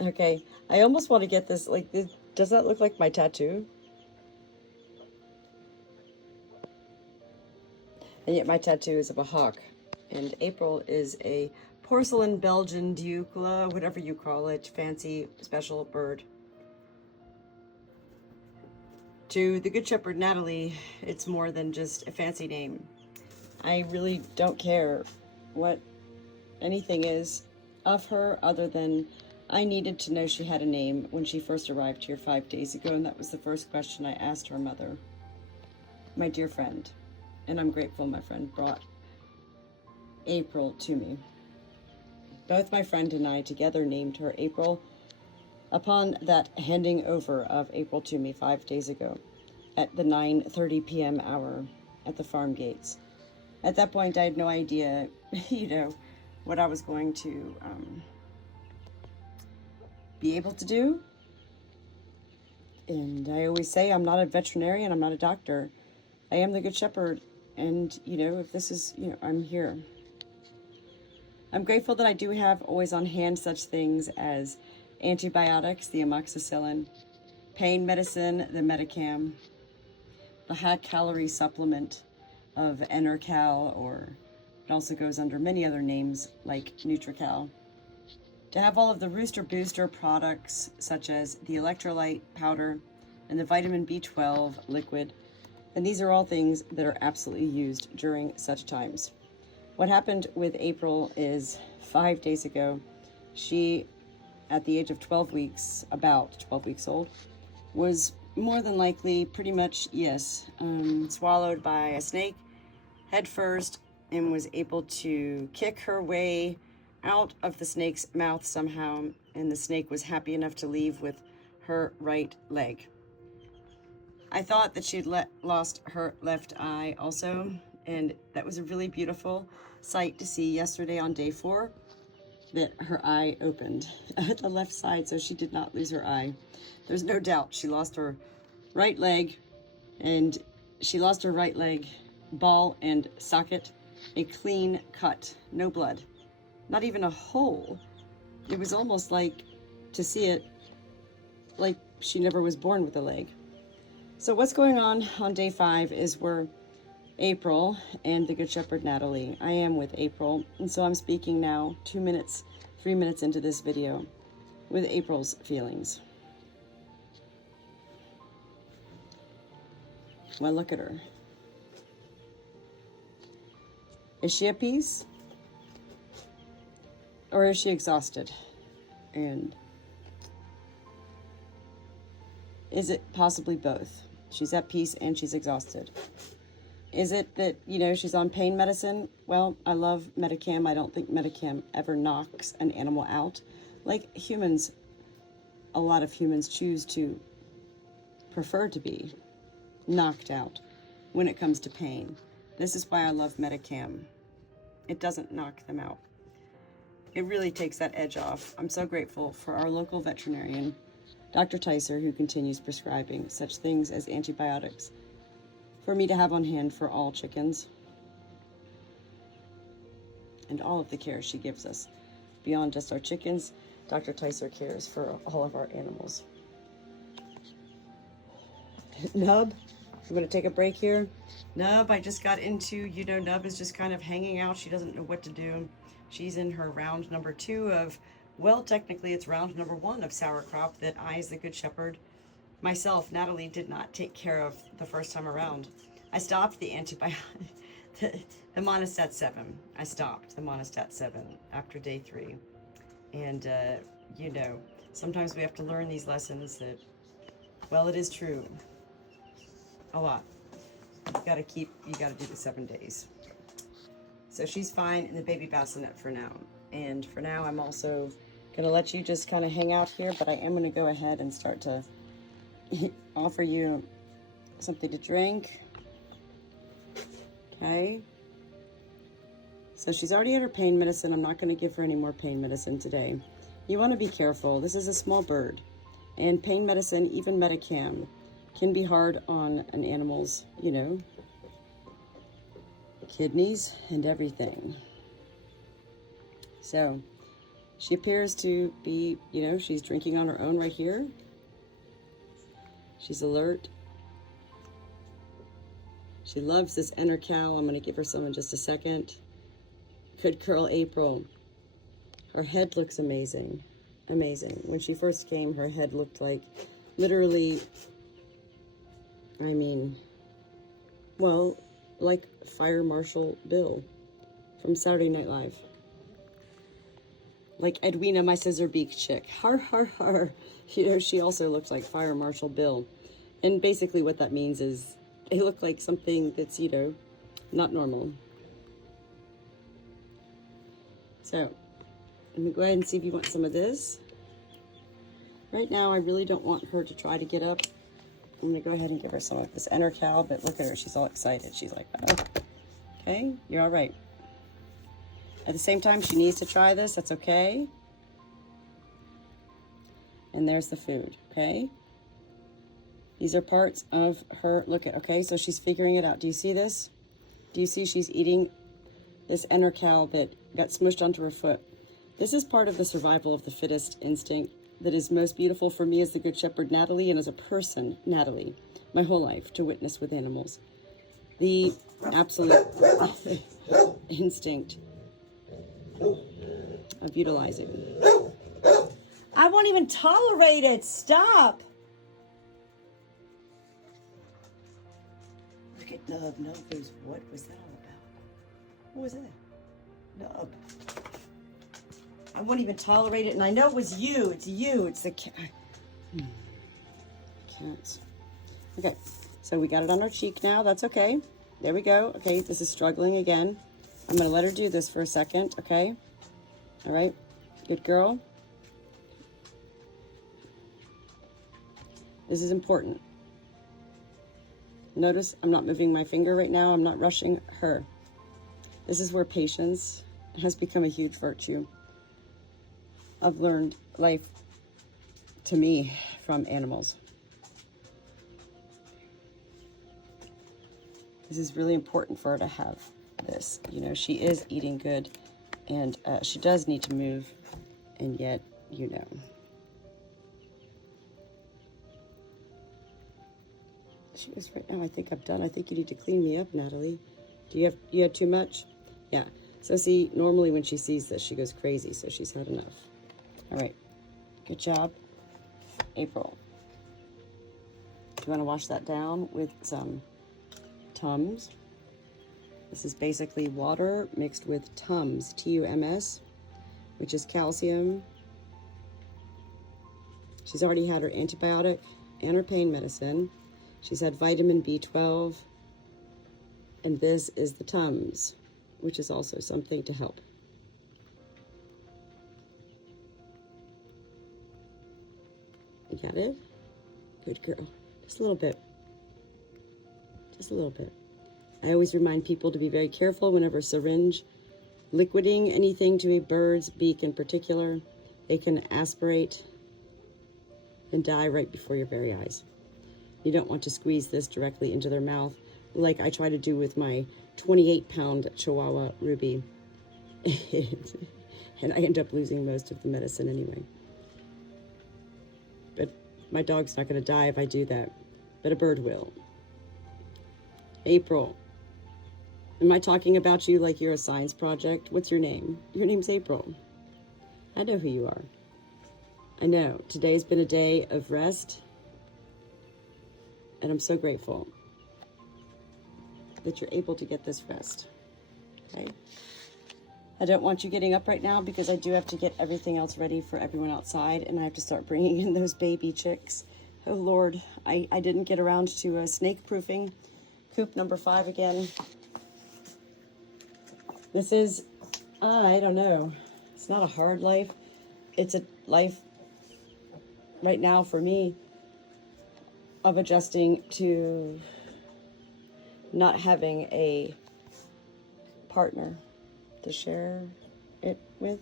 Okay, I almost want to get this, like, this, does that look like my tattoo? And yet my tattoo is of a hawk. And April is a porcelain Belgian Diucula, whatever you call it, fancy special bird. To the Good Shepherd Natalie, it's more than just a fancy name. I really don't care what anything is of her other than I needed to know she had a name when she first arrived here 5 days ago, and that was the first question I asked her mother, my dear friend. And I'm grateful my friend brought April to me. Both my friend and I together named her April upon that handing over of April to me 5 days ago at the 9:30 p.m. hour at the farm gates. At that point, I had no idea, what I was going to be able to do. And I always say I'm not a veterinarian, I'm not a doctor. I am the Good Shepherd. And, if this is, I'm here. I'm grateful that I do have always on hand such things as antibiotics, the amoxicillin, pain medicine, the Metacam, the high-calorie supplement of Enercal, or it also goes under many other names like NutriCal. To have all of the Rooster Booster products such as the electrolyte powder and the vitamin B12 liquid, and these are all things that are absolutely used during such times. What happened with April is 5 days ago, she, at the age of 12 weeks, about 12 weeks old, was more than likely, pretty much, yes, swallowed by a snake head first and was able to kick her way out of the snake's mouth somehow, and the snake was happy enough to leave with her right leg. I thought that she'd lost her left eye also, and that was a really beautiful sight to see yesterday on day 4, that her eye opened at the left side, so she did not lose her eye. There's no doubt she lost her right leg, and she lost her right leg ball and socket, a clean cut, no blood, not even a hole. It was almost like, to see it, like she never was born with a leg. So what's going on day 5 is we're April and the Good Shepherd Natalie. I am with April, and so I'm speaking now 3 minutes into this video with April's feelings. Well, look at her. Is she at peace? Or is she exhausted? And is it possibly both? She's at peace and she's exhausted. Is it that, she's on pain medicine? Well, I love Metacam. I don't think Metacam ever knocks an animal out. Like humans, a lot of humans choose to prefer to be knocked out when it comes to pain. This is why I love Metacam. It doesn't knock them out. It really takes that edge off. I'm so grateful for our local veterinarian, Dr. Tyser, who continues prescribing such things as antibiotics for me to have on hand for all chickens, and all of the care she gives us. Beyond just our chickens, Dr. Tyser cares for all of our animals. Nub, I'm going to take a break here. Nub, I just got into, Nub is just kind of hanging out. She doesn't know what to do. She's in her round number 2 of, well, technically it's round number 1 of sauerkraut that I, as the Good Shepherd, myself, Natalie, did not take care of the first time around. I stopped the antibiotic, the Monistat 7. I stopped the Monistat 7 after day 3. And, sometimes we have to learn these lessons that, well, it is true. A lot. You gotta do the 7 days. So she's fine in the baby bassinet for now. And for now, I'm also gonna let you just kind of hang out here, but I am gonna go ahead and start to offer you something to drink. Okay. So she's already had her pain medicine. I'm not gonna give her any more pain medicine today. You wanna be careful. This is a small bird. And pain medicine, even Metacam, can be hard on an animal's, kidneys and everything. So She appears to be, you know, she's drinking on her own right here. She's alert. She loves this inner cow. I'm going to give her some in just a second. Good girl, April. Her head looks amazing. Amazing. When she first came, her head looked like literally, I mean, well, like Fire Marshal Bill from Saturday Night Live. Like Edwina, my scissor beak chick. Har, har, har. You know, she also looks like Fire Marshal Bill. And basically what that means is they look like something that's, you know, not normal. So, let me go ahead and see if you want some of this. Right now, I really don't want her to try to get up. I'm going to go ahead and give her some of this inner cow, but look at her. She's all excited. She's like, oh, okay, you're all right. At the same time, she needs to try this. That's okay. And there's the food, okay? These are parts of her, look at, okay, so she's figuring it out. Do you see this? Do you see she's eating this inner cow that got smushed onto her foot? This is part of the survival of the fittest instinct that is most beautiful for me as the Good Shepherd Natalie and as a person, Natalie, my whole life, to witness with animals. The absolute instinct of utilizing. I won't even tolerate it. Stop. Look at Nub. Nub goes, what was that all about? What was that? Nub. I won't even tolerate it. And I know it was you. It's you. It's the cat. Cats. Okay. So we got it on our cheek now. That's okay. There we go. Okay. This is struggling again. I'm going to let her do this for a second. Okay. All right. Good girl. This is important. Notice I'm not moving my finger right now. I'm not rushing her. This is where patience has become a huge virtue. I've learned life, to me, from animals. This is really important for her to have this. You know, she is eating good, and she does need to move, and yet, you know. She goes, right now, I think I'm done. I think you need to clean me up, Natalie. You had too much? Yeah. So see, normally when she sees this, she goes crazy, so she's had enough. All right. Good job, April. Do you want to wash that down with some Tums? This is basically water mixed with Tums, T-U-M-S, which is calcium. She's already had her antibiotic and her pain medicine. She's had vitamin B12, and this is the Tums, which is also something to help. You got it? Good girl. Just a little bit. Just a little bit. I always remind people to be very careful whenever syringe liquidating anything to a bird's beak in particular. They can aspirate and die right before your very eyes. You don't want to squeeze this directly into their mouth like I try to do with my 28-pound Chihuahua Ruby. And I end up losing most of the medicine anyway. But my dog's not going to die if I do that. But a bird will. April. Am I talking about you like you're a science project? What's your name? Your name's April. I know who you are. I know. Today's been a day of rest. And I'm so grateful that you're able to get this rest. Okay? I don't want you getting up right now because I do have to get everything else ready for everyone outside, and I have to start bringing in those baby chicks. Oh, Lord. I didn't get around to snake proofing coop number 5 again. This is, I don't know. It's not a hard life. It's a life right now for me of adjusting to not having a partner to share it with.